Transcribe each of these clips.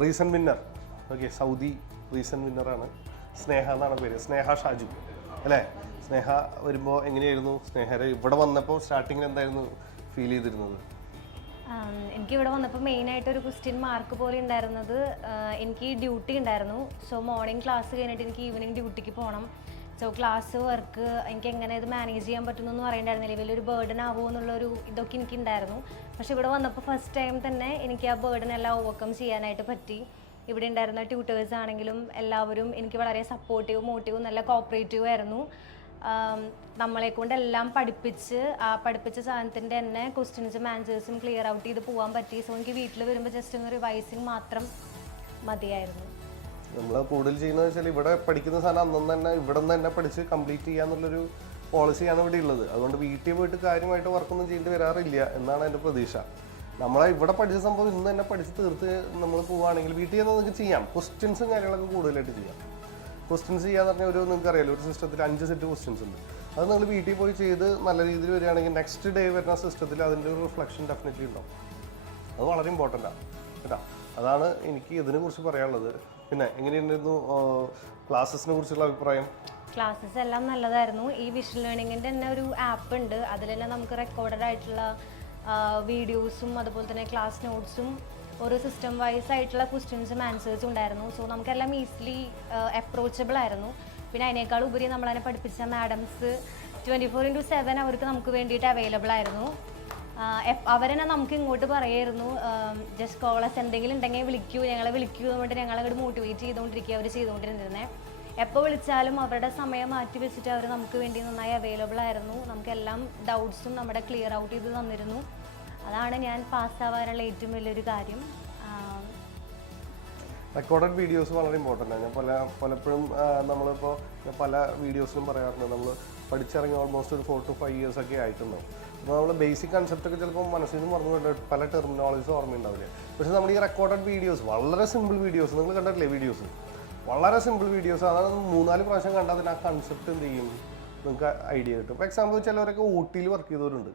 Recent winner. Okay, Saudi recent വിന്നറാണ്. സ്നേഹ എന്നാണ് പേര്, സ്നേഹ ഷാജു അല്ലേ? സ്നേഹ വരുമ്പോൾ എങ്ങനെയായിരുന്നു സ്നേഹ ഇവിടെ വന്നപ്പോൾ സ്റ്റാർട്ടിങ്ങിൽ എന്തായിരുന്നു ഫീൽ ചെയ്തിരുന്നത്? എനിക്കിവിടെ വന്നപ്പോൾ മെയിനായിട്ട് ഒരു ക്വസ്റ്റ്യൻ മാർക്ക് പോലെ ഉണ്ടായിരുന്നത്, എനിക്ക് ഡ്യൂട്ടി ഉണ്ടായിരുന്നു. സോ മോർണിംഗ് ക്ലാസ് കഴിഞ്ഞിട്ട് എനിക്ക് ഈവനിങ് ഡ്യൂട്ടിക്ക് പോകണം. സോ ക്ലാസ് വർക്ക് എനിക്ക് എങ്ങനെ ഇത് മാനേജ് ചെയ്യാൻ പറ്റുന്നൊന്നും അറിയണ്ടായിരുന്നില്ല. വലിയൊരു ബേർഡൻ ആവുമോ എന്നുള്ളൊരു ഇതൊക്കെ എനിക്കുണ്ടായിരുന്നു. പക്ഷെ ഇവിടെ വന്നപ്പോൾ ഫസ്റ്റ് ടൈം തന്നെ എനിക്ക് ആ ബേർഡൻ എല്ലാം ഓവർകം ചെയ്യാനായിട്ട് പറ്റി. ഇവിടെ ഉണ്ടായിരുന്ന ട്യൂട്ടേഴ്സ് ആണെങ്കിലും എല്ലാവരും എനിക്ക് വളരെ സപ്പോർട്ടീവും മോട്ടീവും നല്ല കോപ്പറേറ്റീവും ആയിരുന്നു. നമ്മളെ കൊണ്ട് എല്ലാം പഠിപ്പിച്ച് ആ പഠിപ്പിച്ച സാധനത്തിൻ്റെ തന്നെ ക്വസ്റ്റ്യൻസും ആൻസേഴ്സും ക്ലിയർ ഔട്ട് ചെയ്ത് പോകാൻ പറ്റി. സോ എനിക്ക് വീട്ടിൽ വരുമ്പോൾ ജസ്റ്റ് ഒന്ന് റിവൈസിങ് മാത്രം മതിയായിരുന്നു. നമ്മൾ കൂടുതൽ ചെയ്യുന്നത് വെച്ചാൽ ഇവിടെ പഠിക്കുന്ന സാധനം അന്നും തന്നെ ഇവിടെ നിന്ന് തന്നെ പഠിച്ച് കംപ്ലീറ്റ് ചെയ്യാന്നുള്ളൊരു പോളിസിയാണ് ഇവിടെ ഉള്ളത്. അതുകൊണ്ട് വീട്ടിൽ പോയിട്ട് കാര്യമായിട്ട് വർക്കൊന്നും ചെയ്യേണ്ടി വരാറില്ല എന്നാണ് എൻ്റെ പ്രതീക്ഷ. നമ്മളെ ഇവിടെ പഠിച്ച സംഭവം ഇന്ന് തന്നെ പഠിച്ച് തീർത്ത് നമ്മൾ പോവുകയാണെങ്കിൽ വീട്ടിൽ നിന്ന് നിങ്ങൾക്ക് ചെയ്യാം. ക്വസ്റ്റ്യൻസും കാര്യങ്ങളൊക്കെ കൂടുതലായിട്ട് ചെയ്യാം. ക്വസ്റ്റ്യൻസ് ചെയ്യാന്ന് പറഞ്ഞാൽ നിങ്ങൾക്ക് അറിയാലോ, ഒരു സിസ്റ്റത്തിൽ 5 സെറ്റ് ക്വസ്റ്റ്യൻസ് ഉണ്ട്. അത് നിങ്ങൾ വീട്ടിൽ പോയി ചെയ്ത് നല്ല രീതിയിൽ വരികയാണെങ്കിൽ നെക്സ്റ്റ് ഡേ വരുന്ന സിസ്റ്റത്തിൽ അതിൻ്റെ ഒരു റിഫ്ലക്ഷൻ ഡെഫിനറ്റ്ലി ഉണ്ടാവും. അത് വളരെ ഇമ്പോർട്ടൻ്റാണ് കേട്ടോ. അതാണ് എനിക്ക് ഇതിനെക്കുറിച്ച് പറയാനുള്ളത്. പിന്നെ എങ്ങനെയുണ്ടായിരുന്നു ക്ലാസ്സസിനെ കുറിച്ചുള്ള അഭിപ്രായം? ക്ലാസ്സസ് എല്ലാം നല്ലതായിരുന്നു. ഈ വിഷ്വൽ ലേണിങ്ങിൻ്റെ തന്നെ ഒരു ആപ്പ് ഉണ്ട്. അതിൽ തന്നെ നമുക്ക് റെക്കോർഡഡ് ആയിട്ടുള്ള വീഡിയോസും അതുപോലെ തന്നെ ക്ലാസ് നോട്ട്സും ഒരു സിസ്റ്റം വൈസ് ആയിട്ടുള്ള ക്വസ്റ്റ്യൻസും ആൻസേഴ്സും ഉണ്ടായിരുന്നു. സോ നമുക്കെല്ലാം ഈസിലി അപ്രോച്ചബിൾ ആയിരുന്നു. പിന്നെ അതിനേക്കാൾ ഉപരി നമ്മളതിനെ പഠിപ്പിച്ച മാഡംസ് 24/7 അവർക്ക് നമുക്ക് വേണ്ടിയിട്ട് അവൈലബിൾ ആയിരുന്നു. അവരെന്നെ നമുക്ക് ഇങ്ങോട്ട് പറയായിരുന്നു, ജസ്റ്റ് കോളസ് എന്തെങ്കിലും ഉണ്ടെങ്കിൽ വിളിക്കൂ, ഞങ്ങളെ വിളിക്കൂ എന്നിട്ട് ഞങ്ങളങ്ങോട്ട് മോട്ടിവേറ്റ് ചെയ്തുകൊണ്ടിരിക്കുക അവർ ചെയ്തുകൊണ്ടിരുന്നത്. എപ്പോൾ വിളിച്ചാലും അവരുടെ സമയം മാറ്റി വെച്ചിട്ട് അവർ നമുക്ക് വേണ്ടി നന്നായി അവൈലബിൾ ആയിരുന്നു. നമുക്കെല്ലാം ഡൗട്ട്സും നമ്മുടെ ക്ലിയർ ഔട്ട് ചെയ്ത് തന്നിരുന്നു. അതാണ് ഞാൻ പാസ്സാവാനുള്ള ഏറ്റവും വലിയൊരു കാര്യം. റെക്കോർഡഡ് വീഡിയോസ് വളരെ ഇമ്പോർട്ടൻ്റ് ആണ്. ഞാൻ പലപ്പോഴും നമ്മളിപ്പോൾ പല വീഡിയോസിലും പറയാറുണ്ട്, നമ്മൾ പഠിച്ചിറങ്ങി ഓൾമോസ്റ്റ് ഒരു 4 to 5 years ഒക്കെ ആയിട്ടുണ്ടാവും. അപ്പോൾ നമ്മൾ ബേസിക് കൺസെപ്റ്റൊക്കെ ചിലപ്പോൾ മനസ്സിൽ നിന്ന് മറന്നു പോയിട്ട് പല ടെർമിനോളജീസ് ഓർമ്മയുണ്ടാവില്ല. പക്ഷേ നമ്മൾ ഈ റെക്കോർഡഡ് വീഡിയോസ്, വളരെ സിമ്പിൾ വീഡിയോസ്, നിങ്ങൾ കണ്ടിട്ടില്ലേ വീഡിയോസ്? വളരെ സിമ്പിൾ വീഡിയോസ്. അതാണ് 3-4 പ്രാവശ്യം കണ്ടാൽ അതിന് ആ കൺസെപ്റ്റ് എന്ത് ചെയ്യും, നിങ്ങൾക്ക് ഐഡിയ കിട്ടും. ഫോർ എക്സാമ്പിൾ ചിലവരൊക്കെ OT വർക്ക് ചെയ്തവരുണ്ട്.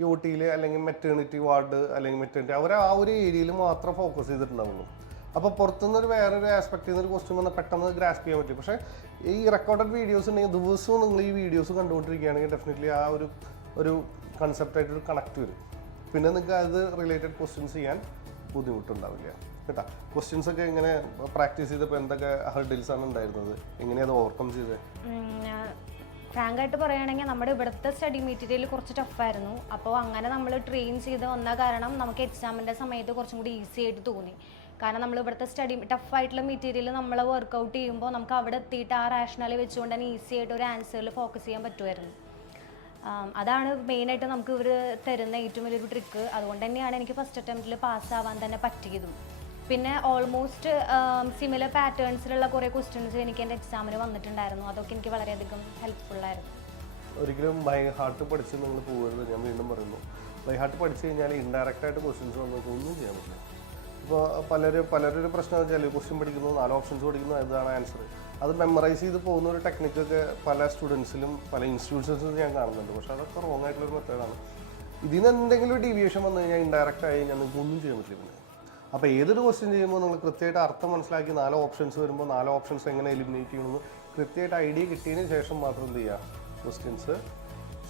ഈ OT അല്ലെങ്കിൽ മെറ്റേണിറ്റി വാർഡ് അല്ലെങ്കിൽ മെറ്റേണിറ്റി, അവർ ആ ഒരു ഏരിയയിൽ മാത്രം ഫോക്കസ് ചെയ്തിട്ടുണ്ടാവുള്ളൂ. അപ്പോൾ പുറത്തുനിന്നൊരു വേറൊരു ആസ്പെക്റ്റിൽ നിന്നൊരു ക്വസ്റ്റ്യൻ വന്നാൽ പെട്ടെന്ന് ഗ്രാസ്പ് ചെയ്യാൻ പറ്റും. പക്ഷേ ഈ റെക്കോർഡഡ് വീഡിയോസ് ഉണ്ടെങ്കിൽ ദിവസവും നിങ്ങൾ ഈ വീഡിയോസ് കണ്ടുകൊണ്ടിരിക്കുകയാണെങ്കിൽ ഡെഫിനറ്റ്ലി ആ ഒരു കൺസെപ്റ്റായിട്ടൊരു കണക്ട് വരും. പിന്നെ നിങ്ങൾക്ക് അത് റിലേറ്റഡ് ക്വസ്റ്റ്യൻസ് ചെയ്യാൻ ബുദ്ധിമുട്ടുണ്ടാവില്ല കേട്ടോ. ക്വസ്റ്റ്യൻസ് ഒക്കെ എങ്ങനെ പ്രാക്ടീസ് ചെയ്തപ്പോൾ എന്തൊക്കെ ഹർഡിൽസ് ആണ് ഉണ്ടായിരുന്നത്, എങ്ങനെയാണ് ഓവർകം ചെയ്തത്? ഫ്രാങ്കായിട്ട് പറയുകയാണെങ്കിൽ നമ്മുടെ ഇവിടുത്തെ സ്റ്റഡി മെറ്റീരിയൽ കുറച്ച് ടഫായിരുന്നു. അപ്പോൾ അങ്ങനെ നമ്മൾ ട്രെയിൻ ചെയ്ത് വന്ന കാരണം നമുക്ക് എക്സാമിൻ്റെ സമയത്ത് കുറച്ചും കൂടി ഈസി ആയിട്ട് തോന്നി. കാരണം നമ്മൾ ഇവിടുത്തെ ടഫായിട്ടുള്ള മെറ്റീരിയൽ നമ്മൾ വർക്കൗട്ട് ചെയ്യുമ്പോൾ നമുക്ക് അവിടെ എത്തിയിട്ട് ആ റാഷണൽ വെച്ചുകൊണ്ട് തന്നെ ഈസി ആയിട്ട് ഒരു ആൻസറിൽ ഫോക്കസ് ചെയ്യാൻ പറ്റുമായിരുന്നു. അതാണ് മെയിനായിട്ട് നമുക്ക് ഇവർ തരുന്ന ഏറ്റവും വലിയൊരു ട്രിക്ക്. അതുകൊണ്ട് തന്നെയാണ് എനിക്ക് ഫസ്റ്റ് അറ്റംപ്റ്റിൽ പാസ്സാവാൻ തന്നെ പറ്റിയതും. പിന്നെ ഓൾമോസ്റ്റ് സിമിലർ പാറ്റേൺസിലുള്ള കുറേ ക്വസ്റ്റ്യൻസ് എനിക്ക് എൻ്റെ എക്സാമിന് വന്നിട്ടുണ്ടായിരുന്നു. അതൊക്കെ എനിക്ക് വളരെയധികം ഹെൽപ്ഫുള്ളായിരുന്നു. ഒരിക്കലും ബൈ ഹാർട്ട് പഠിച്ച് നിങ്ങൾ പോകരുത്. ഞാൻ വീണ്ടും പറയുന്നു, ബൈ ഹാർട്ട് പഠിച്ചു കഴിഞ്ഞാൽ ഇൻഡയറക്റ്റായിട്ട് ക്വസ്റ്റ്യൻസ് വന്നിട്ട് ഒന്നും ചെയ്യാൻ പറ്റില്ല. ഇപ്പോൾ പലരൊരു പ്രശ്നം വെച്ചാൽ ക്വസ്റ്റ്യൻ പഠിക്കുന്നു, 4 ഓപ്ഷൻസ് പഠിക്കുന്നു, അതാണ് ആൻസർ. അത് മെമ്മറൈസ് ചെയ്ത് പോകുന്ന ഒരു ടെക്നിക്കൊക്കെ പല സ്റ്റുഡൻസിലും പല ഇൻസ്റ്റിറ്റ്യൂഷൻസിലും ഞാൻ കാണുന്നുണ്ട്. പക്ഷേ അതൊക്കെ റോങ് ആയിട്ടുള്ളൊരു മെത്തേഡാണ്. ഇതിന് എന്തെങ്കിലും ഒരു ഡീവിയേഷൻ വന്നു കഴിഞ്ഞാൽ ഇൻഡയറക്റ്റ് ആയി കഴിഞ്ഞാൽ നിങ്ങൾക്ക് ഒന്നും ചെയ്യാൻ പറ്റില്ല. അപ്പോൾ ഏതൊരു ക്വസ്റ്റ്യൻ ചെയ്യുമ്പോൾ നിങ്ങൾ കൃത്യമായിട്ട് അർത്ഥം മനസ്സിലാക്കി 4 ഓപ്ഷൻസ് വരുമ്പോൾ 4 ഓപ്ഷൻസ് എങ്ങനെ എലിമിനേറ്റ് ചെയ്യണമെന്ന് കൃത്യമായിട്ട് ഐഡിയ കിട്ടിയതിന് ശേഷം മാത്രം എന്ത് ചെയ്യുക, ക്വസ്റ്റ്യൻസ്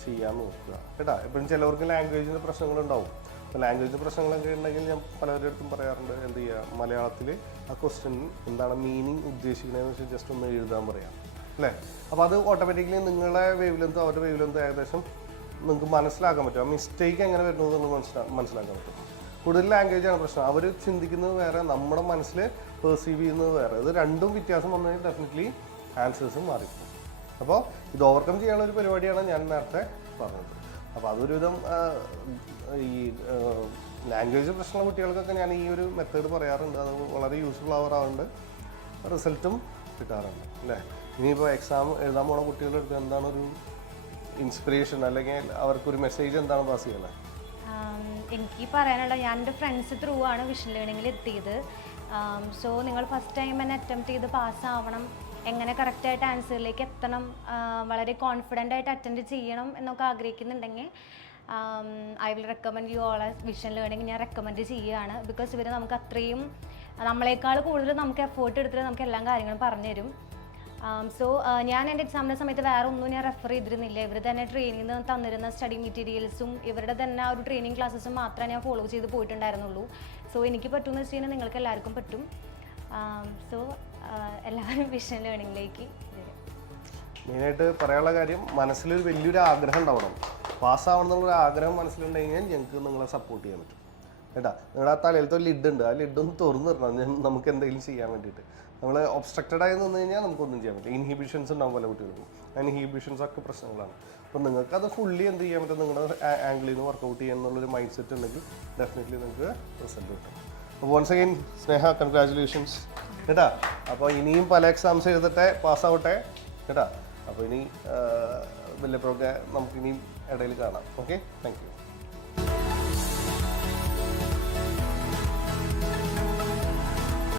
ചെയ്യാൻ നോക്കുക കേട്ടോ. എപ്പോഴും ചിലവർക്ക് ലാംഗ്വേജിൻ്റെ പ്രശ്നങ്ങളുണ്ടാവും. അപ്പോൾ ലാംഗ്വേജ് പ്രശ്നങ്ങളൊക്കെ ഉണ്ടെങ്കിൽ ഞാൻ പലരുടെ അടുത്തും പറയാറുണ്ട്, എന്ത് ചെയ്യുക, മലയാളത്തിൽ ആ ക്വസ്റ്റ്യൻ എന്താണ് മീനിങ് ഉദ്ദേശിക്കുന്നതെന്ന് വെച്ചാൽ ജസ്റ്റ് ഒന്ന് എഴുതാൻ പറയാം അല്ലേ. അപ്പോൾ അത് ഓട്ടോമാറ്റിക്കലി നിങ്ങളുടെ വേവ് ലെങ്ത് അവരുടെ വേവ് ലെങ്ത് ഏകദേശം നിങ്ങൾക്ക് മനസ്സിലാക്കാൻ പറ്റും. ആ മിസ്റ്റേക്ക് എങ്ങനെ വരുന്നത് എന്ന് മനസ്സിലാക്കാൻ പറ്റും. കൂടുതൽ ലാംഗ്വേജാണ് പ്രശ്നം. അവർ ചിന്തിക്കുന്നത് വേറെ, നമ്മുടെ മനസ്സിൽ പെർസീവ് ചെയ്യുന്നത് വേറെ. ഇത് രണ്ടും വ്യത്യാസം വന്നു കഴിഞ്ഞാൽ ഡെഫിനറ്റ്ലി ആൻസേഴ്സും മാറിപ്പോകും. അപ്പോൾ ഇത് ഓവർകം ചെയ്യാനുള്ള ഒരു പരിപാടിയാണ് ഞാൻ നേരത്തെ പറഞ്ഞത്. അപ്പോൾ അതൊരുവിധം ഈ ലാംഗ്വേജ് പ്രശ്നമുള്ള കുട്ടികൾക്കൊക്കെ ഞാൻ ഈ ഒരു മെത്തേഡ് പറയാറുണ്ട്. അത് വളരെ യൂസ്ഫുൾ ആവാറുണ്ട്, റിസൾട്ടും കിട്ടാറുണ്ട് അല്ലേ. ഇനിയിപ്പോൾ എക്സാം എഴുതാൻ പോണ കുട്ടികളുടെ അടുത്ത് എന്താണ് ഒരു ഇൻസ്പിറേഷൻ അല്ലെങ്കിൽ അവർക്കൊരു മെസ്സേജ് എന്താണ് പാസ് ചെയ്യുന്നത്? എനിക്ക് പറയാനുള്ള, ഞാൻ എൻ്റെ ഫ്രണ്ട്സ് ത്രൂ ആണ് വിഷൻ ലേണിങ്ങിൽ എത്തിയത്. സോ നിങ്ങൾ ഫസ്റ്റ് ടൈം തന്നെ അറ്റംപ്റ്റ് ചെയ്ത് പാസ്സാവണം, എങ്ങനെ കറക്റ്റായിട്ട് ആൻസറിലേക്ക് എത്തണം, വളരെ കോൺഫിഡൻ്റ് ആയിട്ട് അറ്റൻഡ് ചെയ്യണം എന്നൊക്കെ ആഗ്രഹിക്കുന്നുണ്ടെങ്കിൽ I will recommend you all as vision learning ഞാൻ റെക്കമെൻഡ് ചെയ്യുകയാണ്. ബിക്കോസ് ഇവർ നമുക്ക് അത്രയും നമ്മളെക്കാൾ കൂടുതൽ നമുക്ക് എഫേർട്ട് എടുത്തിട്ട് നമുക്ക് എല്ലാ കാര്യങ്ങളും പറഞ്ഞുതരും. സോ ഞാൻ എൻ്റെ എക്സാമിൻ്റെ സമയത്ത് വേറെ ഒന്നും ഞാൻ റെഫർ ചെയ്തിരുന്നില്ല. ഇവർ തന്നെ ട്രെയിനിങ് തന്നിരുന്ന സ്റ്റഡി മെറ്റീരിയൽസും ഇവരുടെ തന്നെ ആ ഒരു ട്രെയിനിങ് ക്ലാസ്സസും മാത്രമേ ഞാൻ ഫോളോ ചെയ്ത് പോയിട്ടുണ്ടായിരുന്നുള്ളൂ. സോ എനിക്ക് പറ്റുമെന്ന് വെച്ച് കഴിഞ്ഞാൽ നിങ്ങൾക്ക് എല്ലാവർക്കും പറ്റും. സോ എല്ലാവരും വിഷൻ ലേണിങ്ങിലേക്ക് വരും. മെയിനായിട്ട് പറയാനുള്ള കാര്യം, മനസ്സിലൊരു വലിയൊരു ആഗ്രഹം ഉണ്ടാവണം. പാസ്സാവണം എന്നുള്ളൊരു ആഗ്രഹം മനസ്സിലുണ്ടെങ്കിൽ ഞങ്ങൾക്ക് നിങ്ങളെ സപ്പോർട്ട് ചെയ്യാൻ പറ്റും കേട്ടാ. നിങ്ങളുടെ ആ തലയിലത്തെ ഒരു ലിഡ് ഉണ്ട്, ആ ലിഡൊന്ന് തുറന്നു തരണം നമുക്ക് എന്തെങ്കിലും ചെയ്യാൻ വേണ്ടിയിട്ട്. നമ്മൾ ഒബ്സ്ട്രക്റ്റഡ് ആയി നിന്ന് കഴിഞ്ഞാൽ നമുക്കൊന്നും ചെയ്യാൻ പറ്റില്ല. ഇൻഹിബിഷൻസ് ഉണ്ടാവും പല കുട്ടികൾക്കും. ഇൻഹിബിഷൻസ് ഒക്കെ പ്രശ്നങ്ങളാണ്. അപ്പോൾ നിങ്ങൾക്ക് അത് ഫുള്ളി എന്ത് ചെയ്യാൻ പറ്റും, നിങ്ങളുടെ ആംഗിളിൽ നിന്ന് വർക്കൗട്ട് ചെയ്യാൻ എന്നുള്ളൊരു മൈൻഡ് സെറ്റ് ഉണ്ടെങ്കിൽ ഡെഫിനറ്റ്ലി നിങ്ങൾക്ക് റിസൾട്ട് കിട്ടും. അപ്പോൾ വൺസ് അഗൈൻ സ്നേഹ, കൺഗ്രാജുലേഷൻസ് കേട്ടാ. അപ്പോൾ ഇനിയും പല എക്സാംസ് എഴുതട്ടെ, പാസ്സാവട്ടെ കേട്ടാ. അപ്പോൾ ഇനി വല്ലപ്പോഴൊക്കെ നമുക്കിനിയും ഇടയിൽ കാണാം. Okay, thank you.